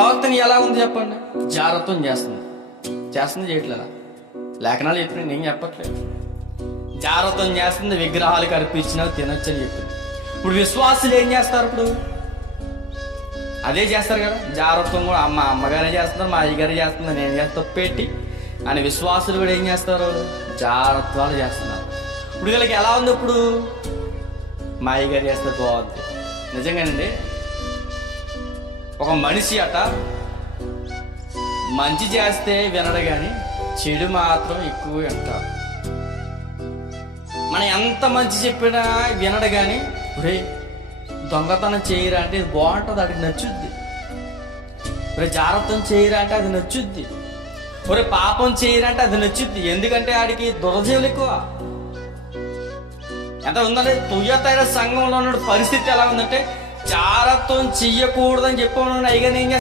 ప్రవర్తన ఎలా ఉంది చెప్పండి? జాగ్రత్తం చేస్తుంది చేయట్లేదా? లేఖనాలు చెప్పిన నేను చెప్పట్లేదు. జాగ్రత్తం చేస్తుంది, విగ్రహాలకు అర్పించినా తినొచ్చని చెప్పింది. ఇప్పుడు విశ్వాసులు ఏం చేస్తారు? ఇప్పుడు అదే చేస్తారు కదా. జాగ్రత్తం కూడా మా అమ్మగారే చేస్తున్నారు, మా అయ్యగారే చేస్తున్నారు, నేను చేస్తా తప్పేటి అని విశ్వాసులు కూడా ఏం చేస్తారు? జాగ్రత్తలు చేస్తున్నారు. ఇప్పుడు వీళ్ళకి ఎలా ఉంది? ఇప్పుడు మా అయ్యగారు చేస్తే బాగుంది. నిజంగానండి, ఒక మనిషి అట మంచి చేస్తే వినడు కానీ చెడు మాత్రం ఎక్కువ వింటాడు. మనం ఎంత మంచి చెప్పినా వినడు కానీ ఒరే దొంగతనం చేయరా అంటే ఇది బాగుంటుంది, అడిగి నచ్చుద్ది. ఒరే జాగ్రత్తం చేయరా అంటే అది నచ్చుద్ది. ఒరే పాపం చేయరంటే అది నచ్చుద్ది. ఎందుకంటే ఆడికి దురజీవులు ఎక్కువ. ఎంత ఉందంటే తుయ్యతైన సంఘంలో ఉన్న పరిస్థితి ఎలా ఉందంటే జాగ్రత్తం చెయ్యకూడదని చెప్పి అయ్యగానే ఏం